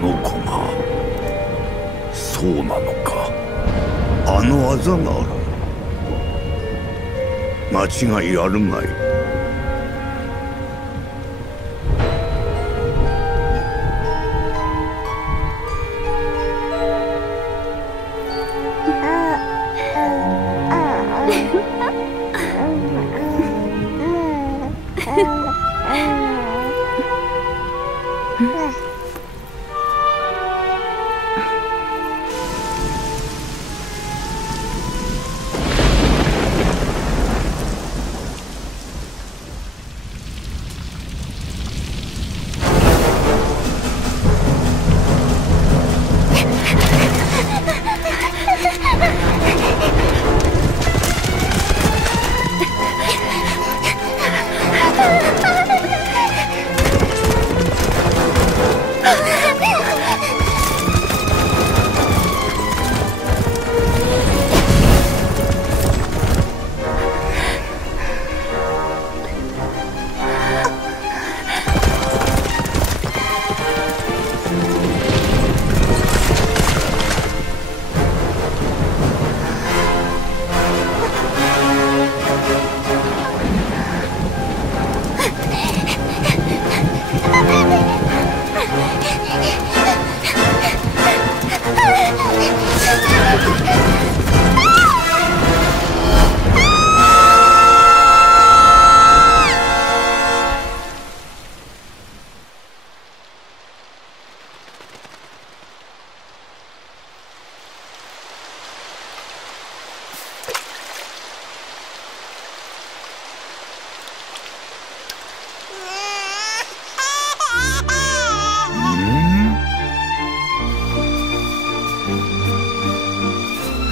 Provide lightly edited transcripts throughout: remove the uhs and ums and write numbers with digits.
の子が。そうなのか。あのあざがある。間違いあるまい。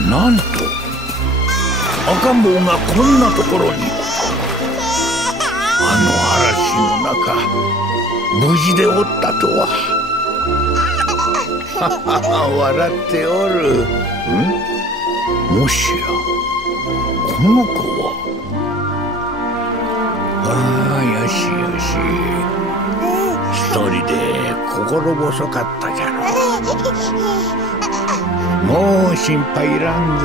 なんと赤ん坊がこんなところに。あの嵐の中無事でおったとは。笑っておる。もしやこの子は。ああ、よしよし。一人で心細かったじゃろ。もう心配いらんぞ。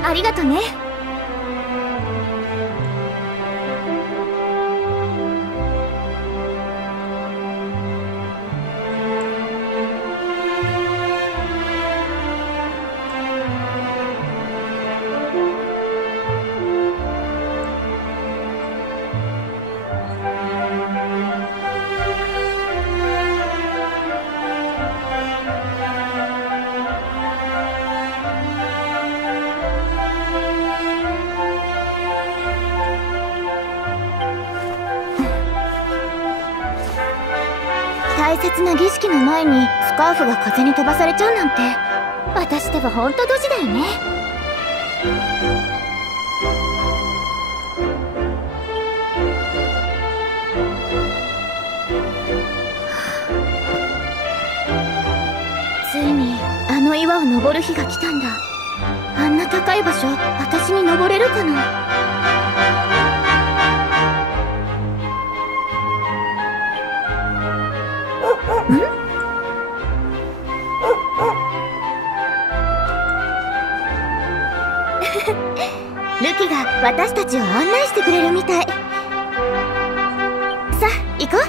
ありがとね。大切な儀式の前にスカーフが風に飛ばされちゃうなんて、私ではほんとドジだよね。ついにあの岩を登る日が来たんだ。あんな高い場所、私に登れるかな。ルキが私たちを案内してくれるみたい。さあ行こう。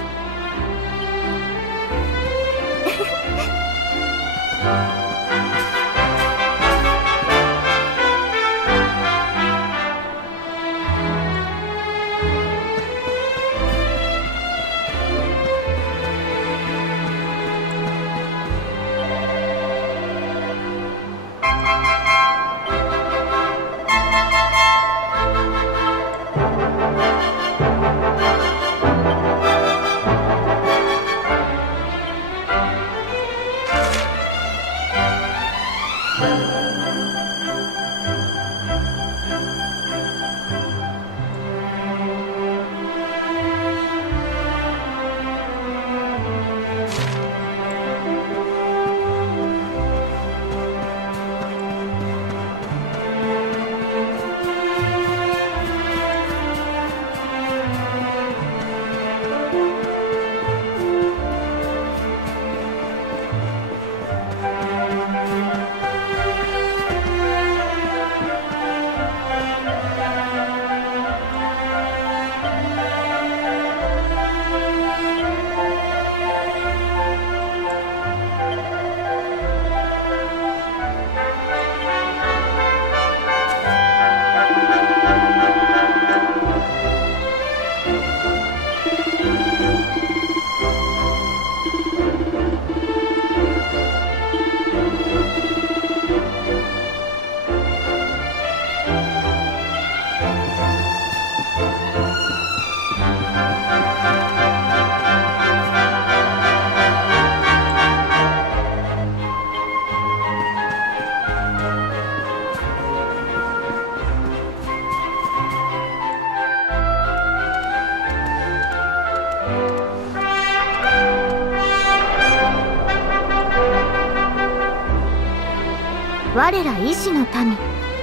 我ら医師の民、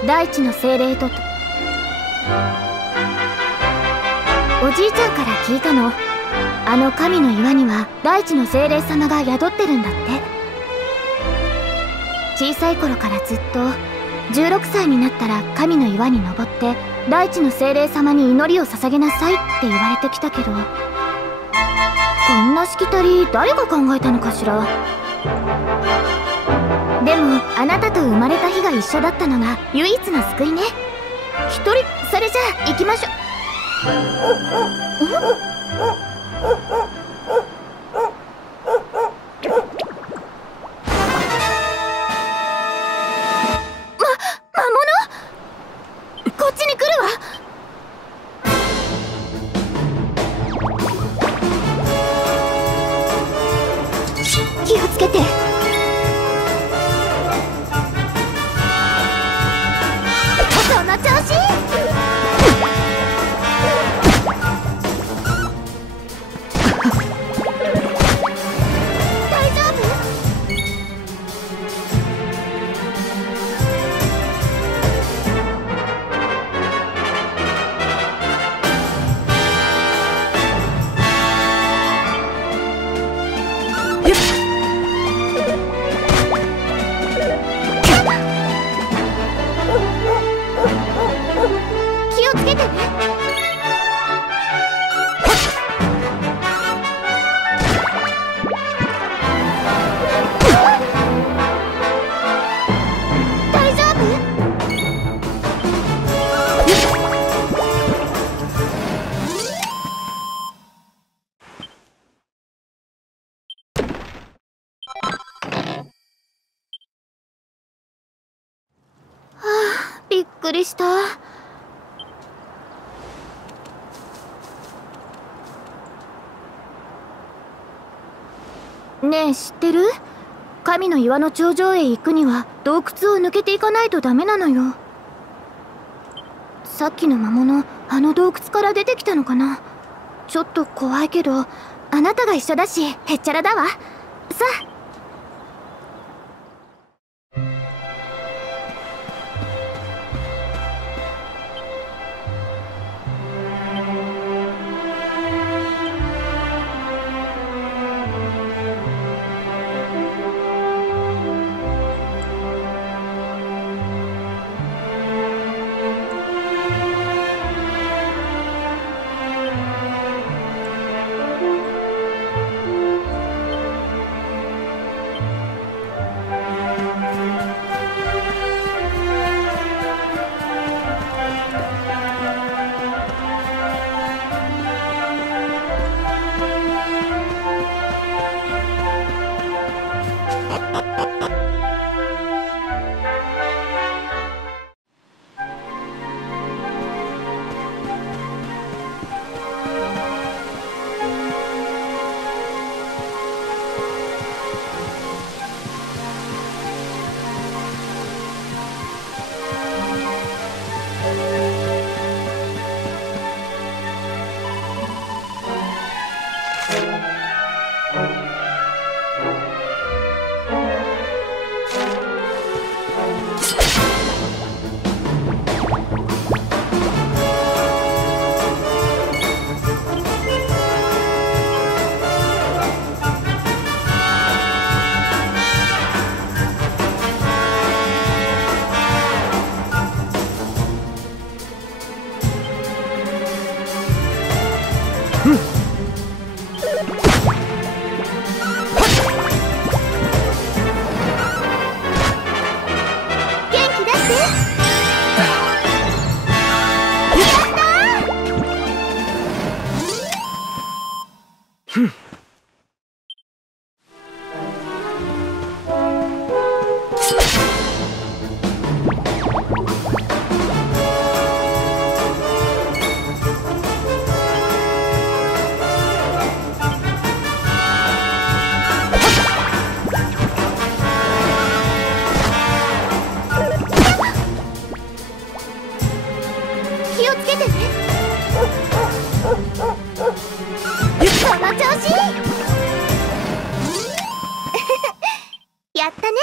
大地の精霊と。おじいちゃんから聞いたの。あの神の岩には大地の精霊様が宿ってるんだって。小さい頃からずっと16歳になったら神の岩に登って大地の精霊様に祈りを捧げなさいって言われてきたけど、こんなしきたり誰が考えたのかしら。でもあなたと生まれた日が一緒だったのが唯一の救いね。一人、それじゃあ行きましょ。魔物？こっちに来るわ。気をつけて。その調子。大丈夫？気をつけてね。大丈夫？はあ、びっくりした。ねえ、知ってる？神の岩の頂上へ行くには洞窟を抜けていかないとダメなのよ。さっきの魔物、あの洞窟から出てきたのかな。ちょっと怖いけど、あなたが一緒だしへっちゃらだわ。さあ。やったね。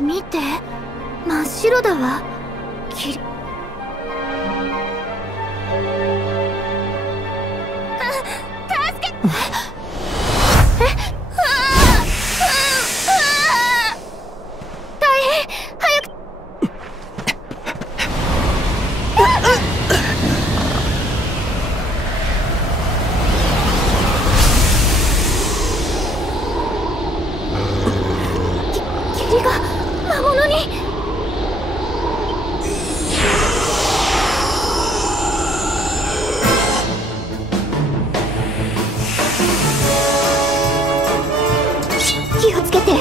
見て、真っ白だわ。気をつけて。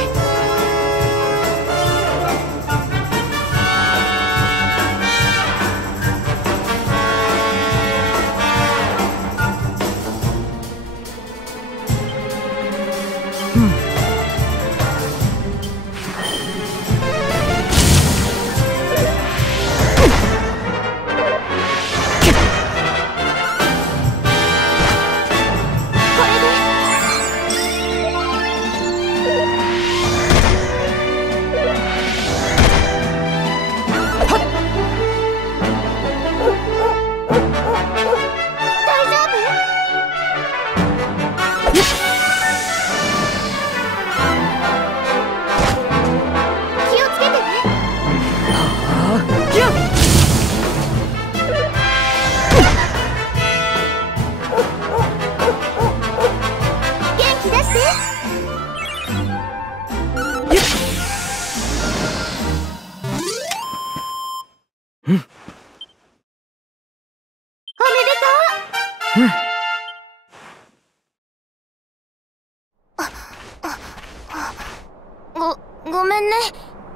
ごめんね。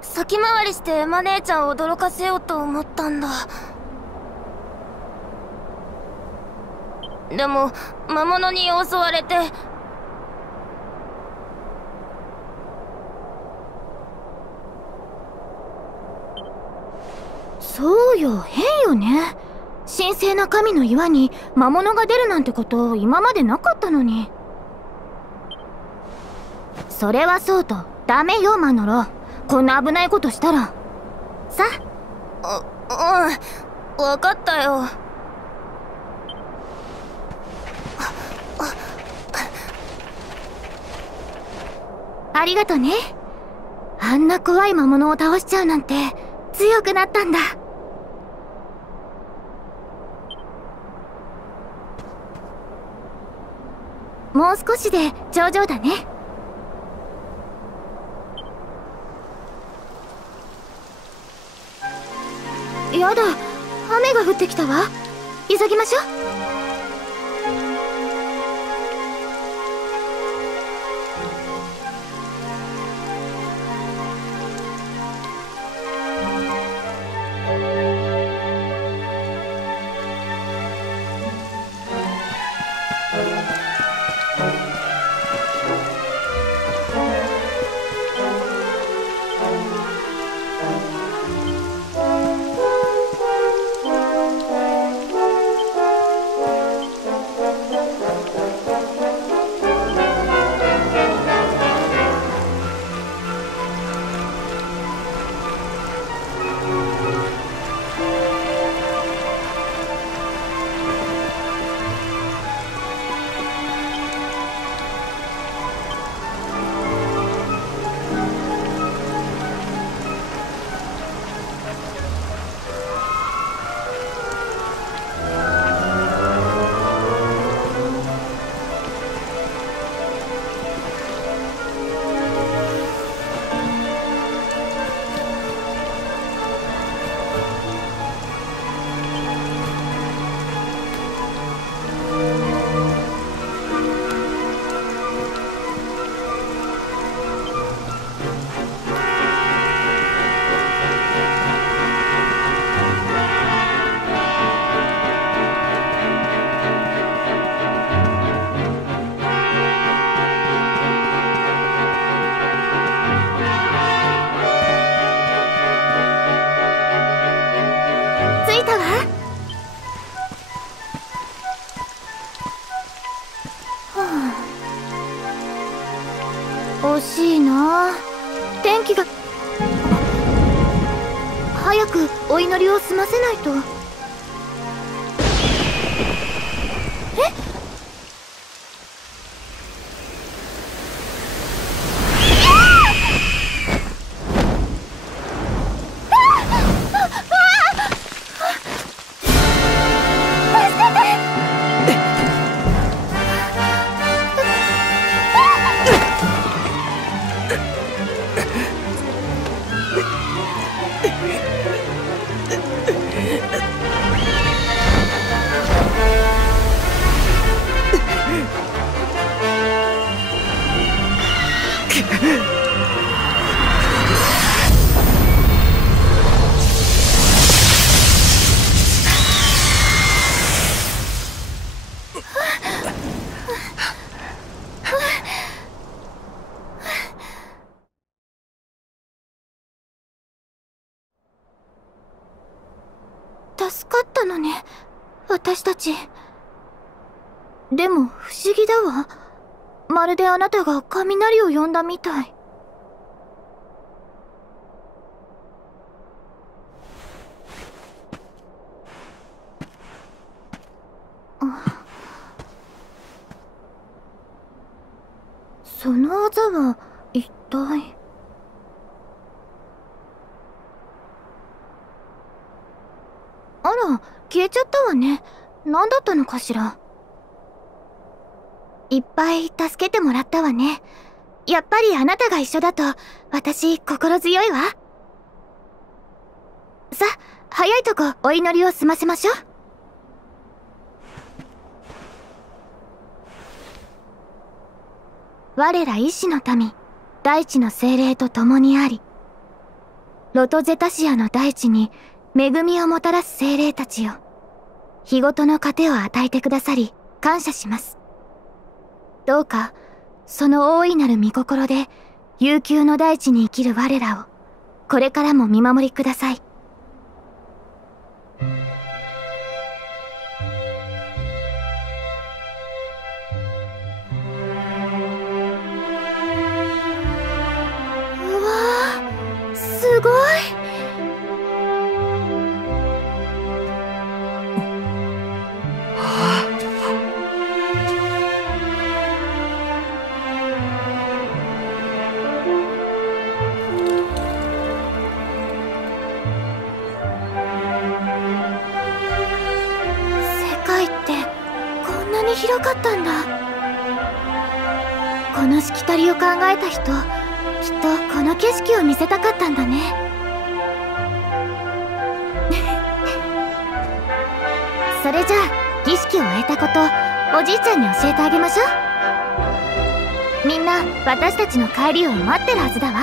先回りしてエマ姉ちゃんを驚かせようと思ったんだ。でも魔物に襲われて。そうよ、変よね。神聖な神の岩に魔物が出るなんてこと今までなかったのに。それはそうとダメよ、マノロ。こんな危ないことしたら。さ分かったよ。ありがとね。あんな怖い魔物を倒しちゃうなんて強くなったんだ。もう少しで頂上だね。やだ、雨が降ってきたわ。急ぎましょう。惜しいな。天気が。早くお祈りを済ませないと。助かったのね、私たち。でも不思議だわ。まるであなたが雷を呼んだみたい。その技は一体。あら、消えちゃったわね。何だったのかしら。いっぱい助けてもらったわね。やっぱりあなたが一緒だと私心強いわ。さ、早いとこお祈りを済ませましょう。我ら医師の民、大地の精霊と共にあり、ロトゼタシアの大地に恵みをもたらす精霊たちよ。日ごとの糧を与えてくださり、感謝します。どうか、その大いなる御心で、悠久の大地に生きる我らを、これからも見守りください。うわー、すごい。広かったんだ。このしきたりを考えた人、きっとこの景色を見せたかったんだね。それじゃあ儀式を終えたことおじいちゃんに教えてあげましょう。みんな私たちの帰りを待ってるはずだわ。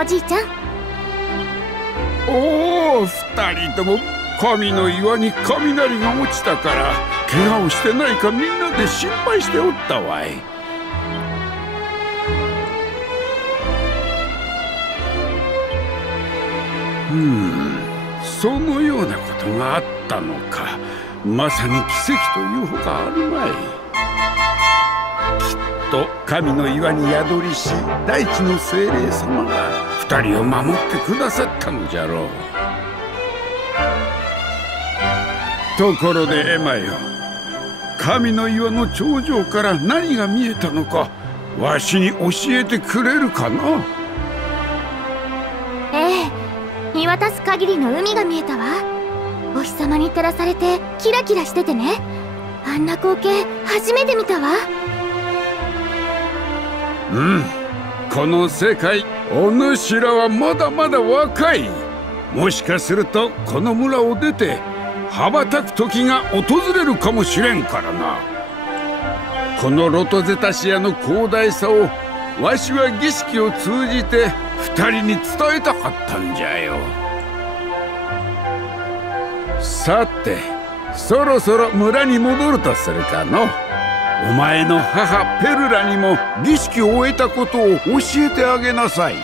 おじいちゃん。おお、二人とも神の岩に雷が落ちたから怪我をしてないかみんなで心配しておったわい。そのようなことがあったのか。まさに奇跡というほかあるまい。きっと神の岩に宿りし大地の精霊様が二人を守ってくださったのじゃろう。ところでエマよ、神の岩の頂上から何が見えたのかわしに教えてくれるかな。ええ、見渡す限りの海が見えたわ。お日様に照らされてキラキラしててね、あんな光景初めて見たわ。この世界、お主らはまだまだ若い。もしかするとこの村を出て羽ばたく時が訪れるかもしれんからな。このロトゼタシアの広大さをわしは儀式を通じて二人に伝えたかったんじゃよ。さて、そろそろ村に戻るとするかの。お前の母ペルラにも儀式を終えたことを教えてあげなさい。あ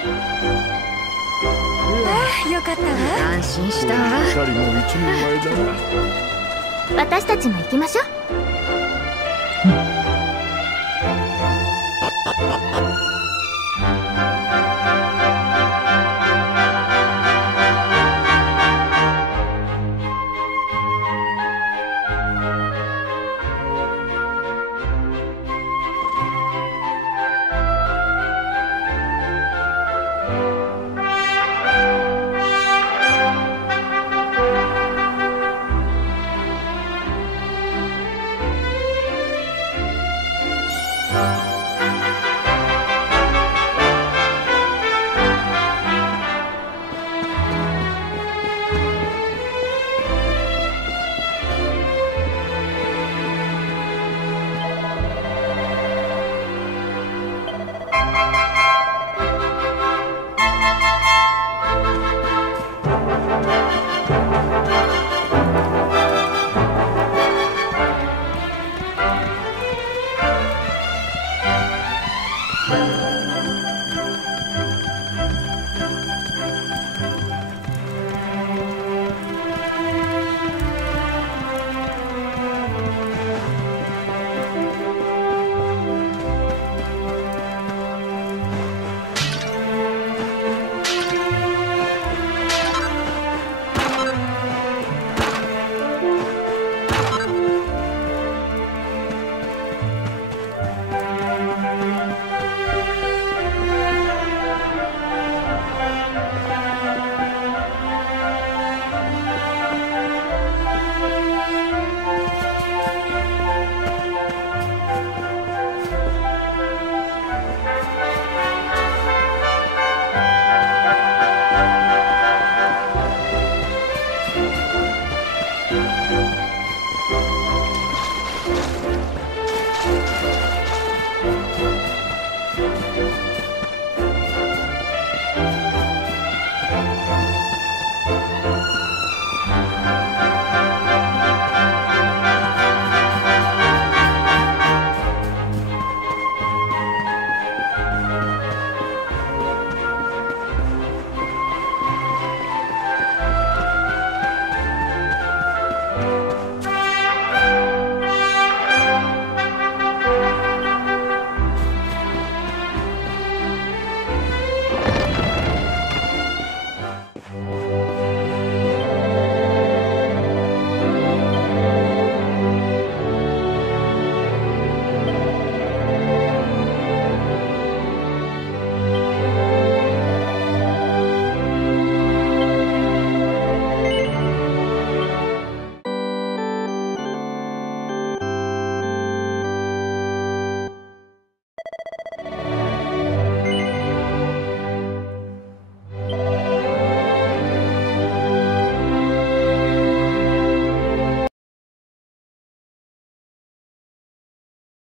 あ、よかったわ。安心したわ。二人も一人前だな。私たちも行きましょう。